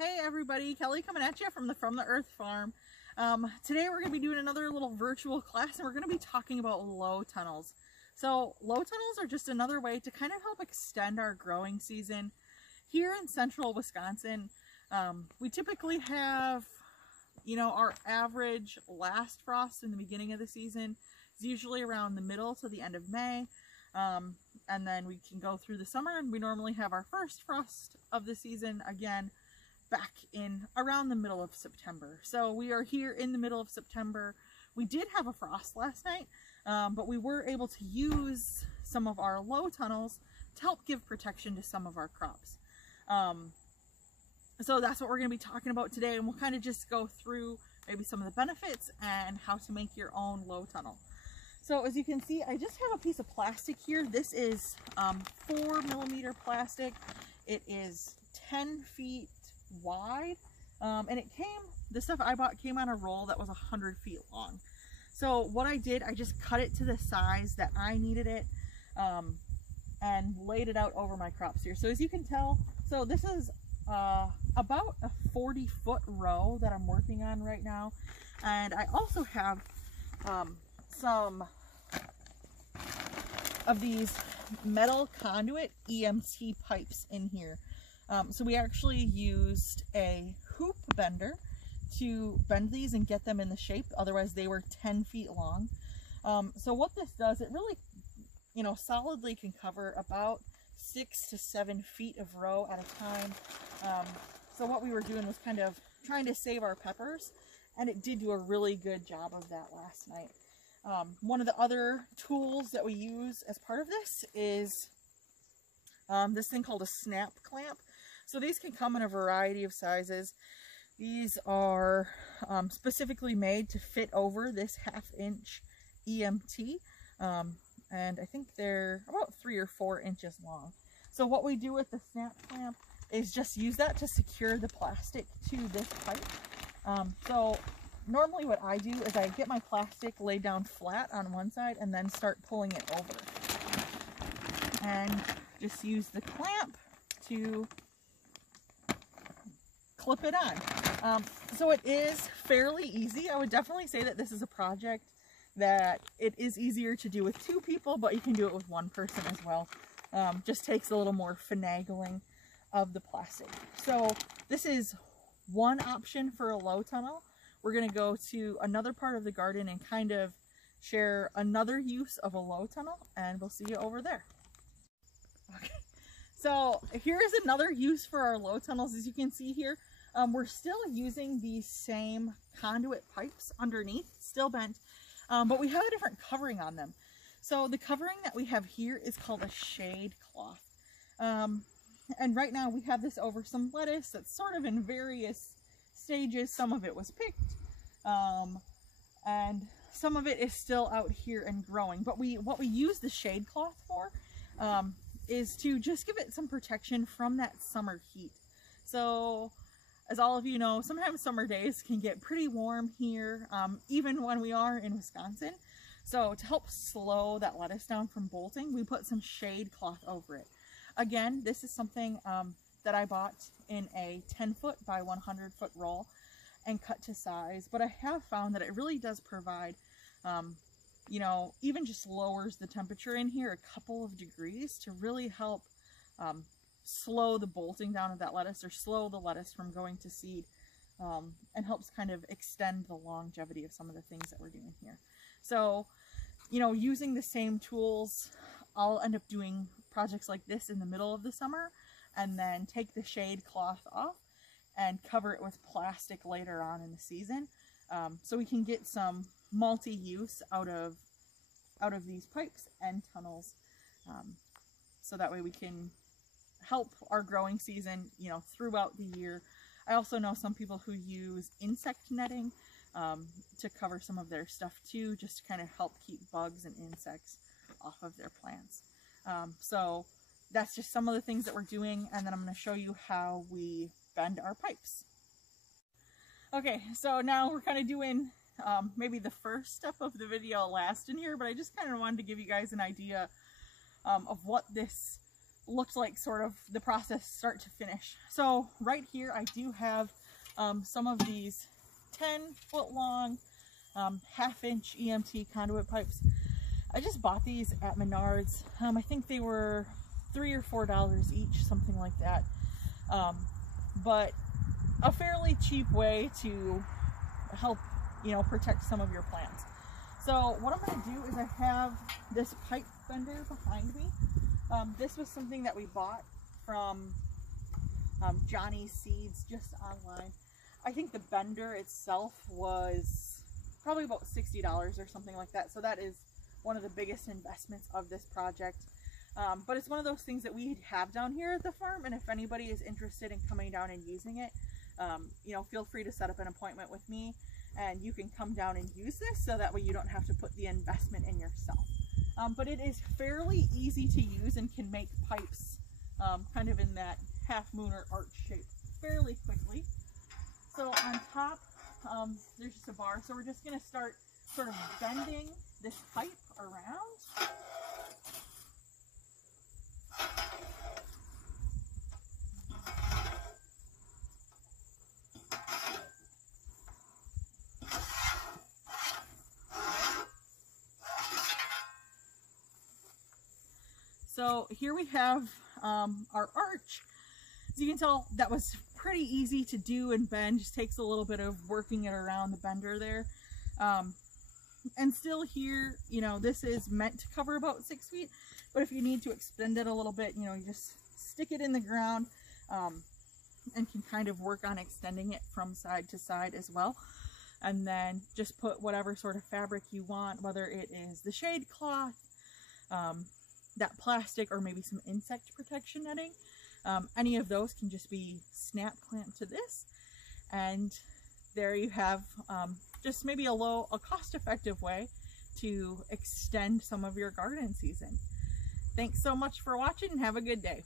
Hey everybody, Kelly coming at you from the Earth Farm. Today we're going to be doing another little virtual class and we're going to be talking about low tunnels. So low tunnels are just another way to kind of help extend our growing season. Here in central Wisconsin, we typically have, our average last frost in the beginning of the season is usually around the middle to the end of May. And then we can go through the summer and we normally have our first frost of the season again back in around the middle of September. So we are here in the middle of September. We did have a frost last night, but we were able to use some of our low tunnels to help give protection to some of our crops. So that's what we're going to be talking about today, and we'll kind of just go through maybe some of the benefits and how to make your own low tunnel. So as you can see, I just have a piece of plastic here. This is 4mm plastic. It is 10 feet wide, and the stuff I bought came on a roll that was 100 feet long. So what I did, I just cut it to the size that I needed it, and laid it out over my crops here. So as you can tell, so this is about a 40-foot row that I'm working on right now, and I also have some of these metal conduit EMT pipes in here. So we actually used a hoop bender to bend these and get them in the shape. Otherwise they were 10 feet long. So what this does, it really, solidly can cover about 6 to 7 feet of row at a time. So what we were doing was kind of trying to save our peppers, and it did do a really good job of that last night. One of the other tools that we use as part of this is this thing called a snap clamp. So these can come in a variety of sizes. These are specifically made to fit over this 1/2-inch EMT, and I think they're about 3 or 4 inches long. So what we do with the snap clamp is just use that to secure the plastic to this pipe. So normally what I do is I get my plastic laid down flat on one side and then start pulling it over. And just use the clamp to clip it on. So it is fairly easy. I would definitely say that this is a project that it is easier to do with 2 people, but you can do it with 1 person as well. Just takes a little more finagling of the plastic. So this is one option for a low tunnel. We're going to go to another part of the garden and kind of share another use of a low tunnel, and we'll see you over there. Okay, so here's another use for our low tunnels. As you can see here, we're still using these same conduit pipes underneath, still bent, but we have a different covering on them. So the covering that we have here is called a shade cloth. And right now we have this over some lettuce that's sort of in various stages. Some of it was picked, and some of it is still out here and growing. But what we use the shade cloth for is to just give it some protection from that summer heat. So as all of you know, sometimes summer days can get pretty warm here, even when we are in Wisconsin. So to help slow that lettuce down from bolting, we put some shade cloth over it. Again, this is something that I bought in a 10-foot by 100-foot roll and cut to size, but I have found that it really does provide, even just lowers the temperature in here a couple of degrees to really help slow the bolting down of that lettuce, or slow the lettuce from going to seed, and helps kind of extend the longevity of some of the things that we're doing here. So, using the same tools, I'll end up doing projects like this in the middle of the summer, and then take the shade cloth off and cover it with plastic later on in the season, so we can get some multi-use out of these pipes and tunnels, so that way we can help our growing season throughout the year. I also know some people who use insect netting to cover some of their stuff too, just to kind of help keep bugs and insects off of their plants. So that's just some of the things that we're doing, and then I'm going to show you how we bend our pipes. Okay, so now we're kind of doing maybe the first step of the video last in here, but I just kind of wanted to give you guys an idea of what this looked like sort of the process start to finish. So right here I do have some of these 10-foot long half-inch EMT conduit pipes. I just bought these at Menards. I think they were $3 or $4 each, something like that. But a fairly cheap way to help, you know, protect some of your plants. So what I'm going to do is I have this pipe bender behind me. This was something that we bought from Johnny's Seeds just online. I think the bender itself was probably about $60 or something like that. So that is one of the biggest investments of this project. But it's one of those things that we have down here at the farm, and if anybody is interested in coming down and using it, you know, feel free to set up an appointment with me and you can come down and use this, so that way you don't have to put the investment in yourself. But it is fairly easy to use and can make pipes kind of in that half moon or arch shape fairly quickly. So on top, there's just a bar, so we're just going to start sort of bending this pipe around. So here we have our arch. As you can tell, that was pretty easy to do and bend. Just takes a little bit of working it around the bender there. And still here, you know, this is meant to cover about 6 feet, but if you need to extend it a little bit, you know, you just stick it in the ground and can kind of work on extending it from side to side as well. And then just put whatever sort of fabric you want, whether it is the shade cloth, that plastic, or maybe some insect protection netting. Any of those can just be snap clamped to this, and there you have just maybe a cost-effective way to extend some of your garden season. Thanks so much for watching and have a good day.